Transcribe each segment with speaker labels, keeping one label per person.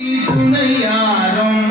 Speaker 1: துணையாரம்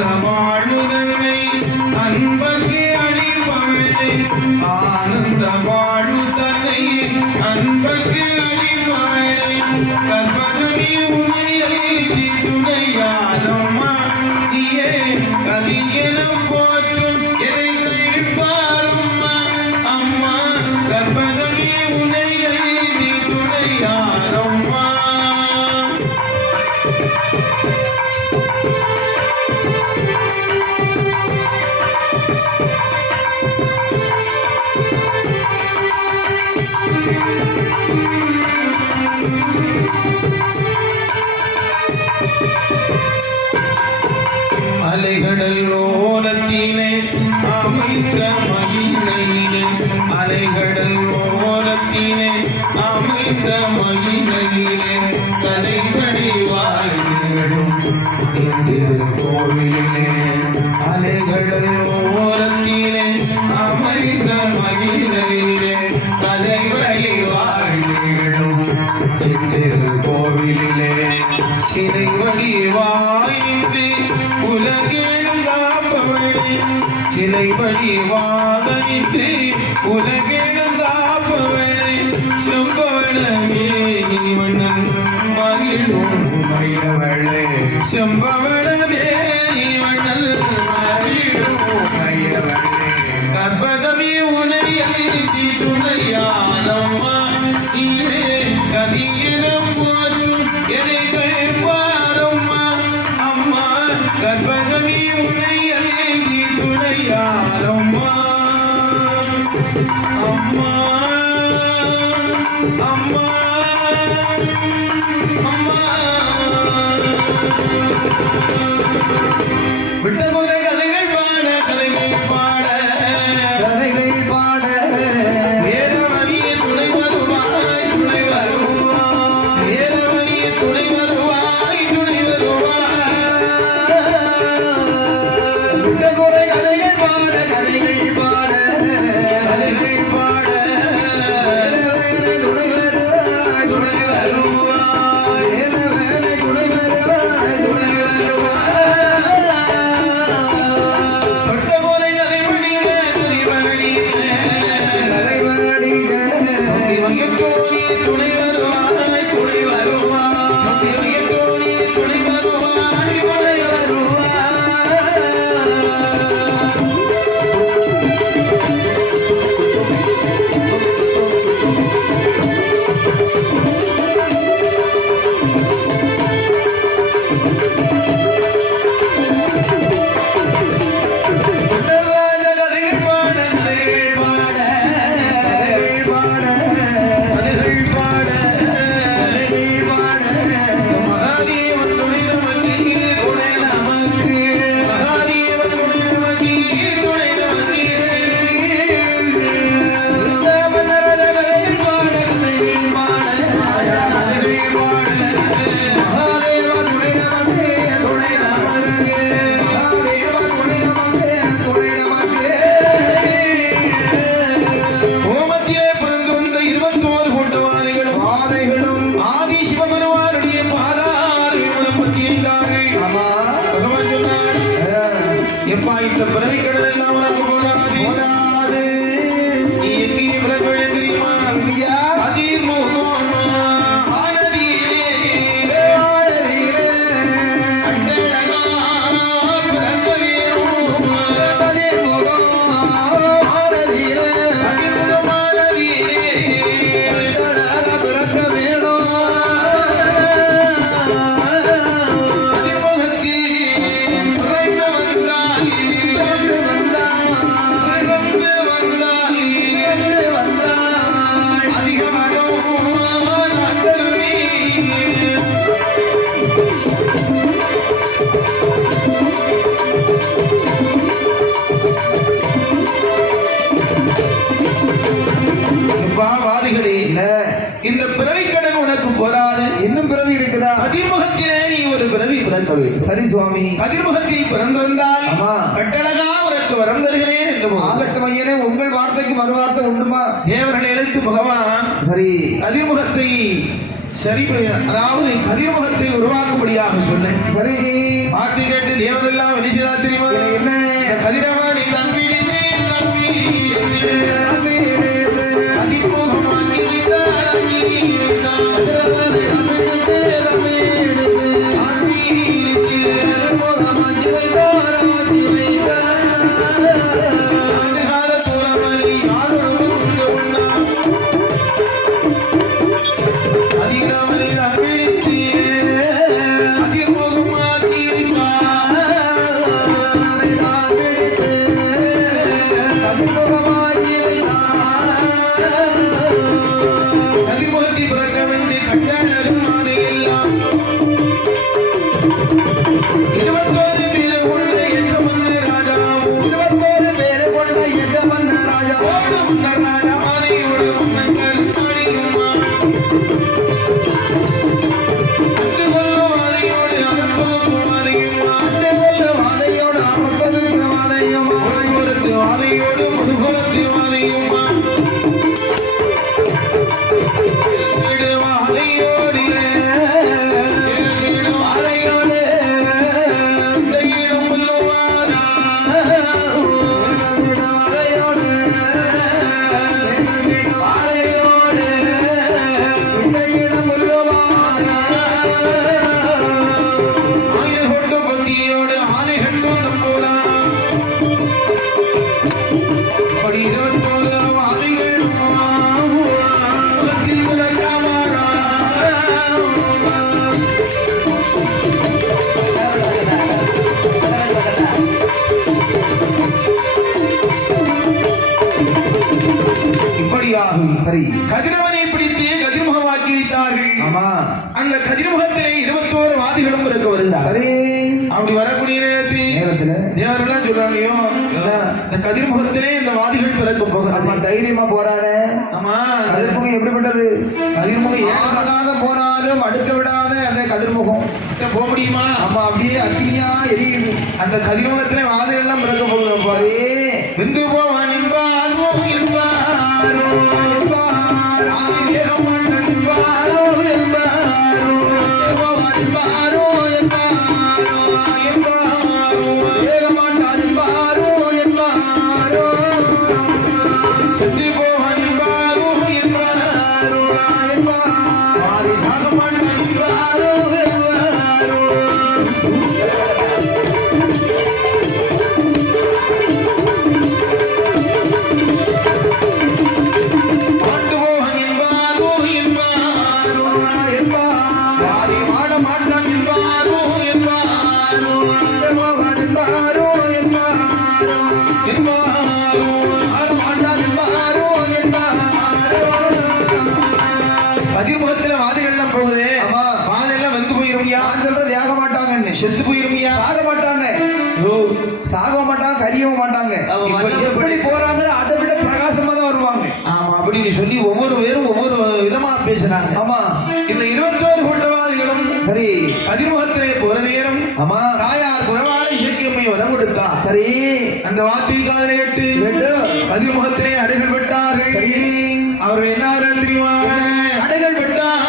Speaker 1: the morning. மயிலே அமைந்த மயிலையிலே கலைபடி வாழ்ந்திடும் திருக்கோவிலே அலைகளின் ஓரத்திலே அமைந்த மயிலையிலே கலைபடி வாழ்ந்திடும் திருக்கோவிலே சிலை வழி வாயின்றி சிலை வழி வாதனின்றி உலகேழும் செம்பவளவே நீவண்ணன் மகிழும் மயிலவளே. செம்பவளவே நீவண்ணன் மகிழும் மயிலவளே. கற்பகமே உனையை துணையானம்மா ஈரே கதியினம் மாற்றும் எதை கழிப்பாரம்மா அம்மா கற்பகமே உனையை துணையாரம்மா அம்மா. விட்டல் போன கதைகள் பாட
Speaker 2: கதை
Speaker 1: பாட. வேண்டும்
Speaker 2: சரி சுவாமி.
Speaker 1: கதிர்முகத்தில் பிறந்திருந்தால். கட்டழகா உனக்கு வரம் தருகிறேன் என்று.
Speaker 2: ஆகட்டும் ஐயனே உங்கள் வார்த்தைக்கு மறுவார்த்தை உண்டுமா?
Speaker 1: தேவர்களை அழைத்து பகவான்
Speaker 2: சரி.
Speaker 1: கதிர்முகத்தை சரி அதாவது கதிர்முகத்தை உருவாக்கும்படியாக சொன்னேன்.
Speaker 2: சரி.
Speaker 1: வார்த்தை கேட்டு தேவன் எல்லாம் வெளிச்சதா தெரியுமா?
Speaker 2: என்ன?
Speaker 1: இந்த கதிரவாணி நம்பிடித்தே நம்பிடித்தே வாதிகளும் இருக்க வருகிறார்.
Speaker 2: சரி.
Speaker 1: அப்படி வரக்கூடிய நேரத்தில்
Speaker 2: நேரத்துல?
Speaker 1: தேவரெல்லாம் சொல்றாங்க ஐயோ இந்த கதிர்முகத்திலே இந்த வாதிகள் பிறக்க போகிறாங்க
Speaker 2: தைரியமா போறாரு.
Speaker 1: ஆமா
Speaker 2: கதிர்முகம் எப்படிப்பட்டது?
Speaker 1: கதிர்முகம்
Speaker 2: ஆகாத போனாலும் அடுக்க விடாத அந்த கதிர்முகம்.
Speaker 1: போக முடியுமா?
Speaker 2: ஆமா அப்படியே அக்னியா எரியுது.
Speaker 1: அந்த கதிர்முகத்திலே வாதிகள் எல்லாம் பிறக்க போகுது
Speaker 2: சரி.
Speaker 1: விந்து போவான் என்பாரோ ஓ
Speaker 2: சாக மாட்டாங்க கரியவும் மாட்டாங்க. எப்படி போறாங்க அதை விட பிரகாசமா தான் வருவாங்க.
Speaker 1: ஆமா அப்படின்னு சொல்லி ஒவ்வொரு பேரும் ஒவ்வொரு விதமா பேசுறாங்க.
Speaker 2: ஆமா.
Speaker 1: இந்த இருபத்தோரு குண்டவாதிகளும்
Speaker 2: சரி.
Speaker 1: பதிர்முகத்திலே போற நேரம்
Speaker 2: ஆமா.
Speaker 1: தாயார் குணவாளை இசைக்கியம்மை வரம் கொடுத்தா.
Speaker 2: சரி.
Speaker 1: அந்த வார்த்தை காதலை கேட்டு
Speaker 2: ரெண்டு
Speaker 1: பதிர்முகத்திலே அடைகள் விட்டார்கள்.
Speaker 2: சரி.
Speaker 1: அவர்கள் என்ன தெரியுமா? அடைகள் விட்டார்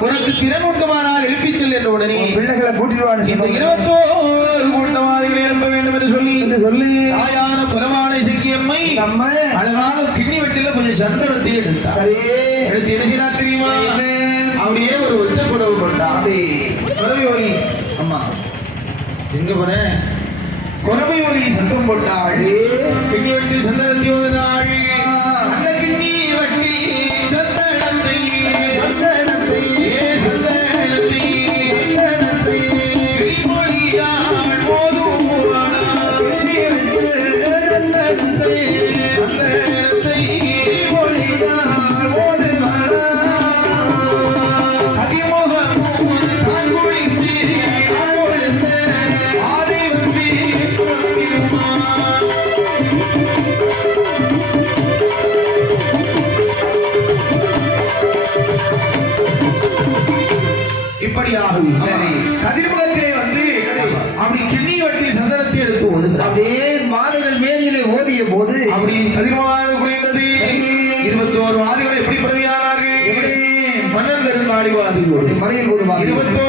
Speaker 1: உனக்கு திறன் உண்டுமானால் எழுப்பிச் செல் என்ற உடனே
Speaker 2: பிள்ளைகளை கூட்டிடுவான்னு
Speaker 1: இந்த. இருபத்தோரு கூட்டவாதிகளை எழுப்ப வேண்டும் என்று சொல்லி
Speaker 2: என்று சொல்லி
Speaker 1: தாயான குலமான சிக்கியம்மை
Speaker 2: நம்ம
Speaker 1: அழகாக கிண்ணி வெட்டில கொஞ்சம் சந்தனத்தை எடுத்தார்
Speaker 2: சரி.
Speaker 1: எடுத்து என்ன தெரியுமா? அப்படியே ஒரு ஒற்றை புடவை கொண்டா குறவை ஒலி.
Speaker 2: ஆமா
Speaker 1: எங்க போற குறவை ஒலி சத்தம் போட்டாள். கிண்ணி வெட்டில் சந்தனத்தை ஓதுனாள். அந்த
Speaker 2: அப்படியே மாதங்கள் மேனியிலே ஓதிய போது
Speaker 1: அப்படி கதிர்முகமாக குறைந்தது
Speaker 2: சரி.
Speaker 1: இருபத்தோரு வாதிகள் எப்படி பதவியானார்கள்
Speaker 2: எப்படி?
Speaker 1: மன்னன் கருங்காலிவாதிகளோடு
Speaker 2: மறையில் ஓதுவாங்க
Speaker 1: இருபத்தோரு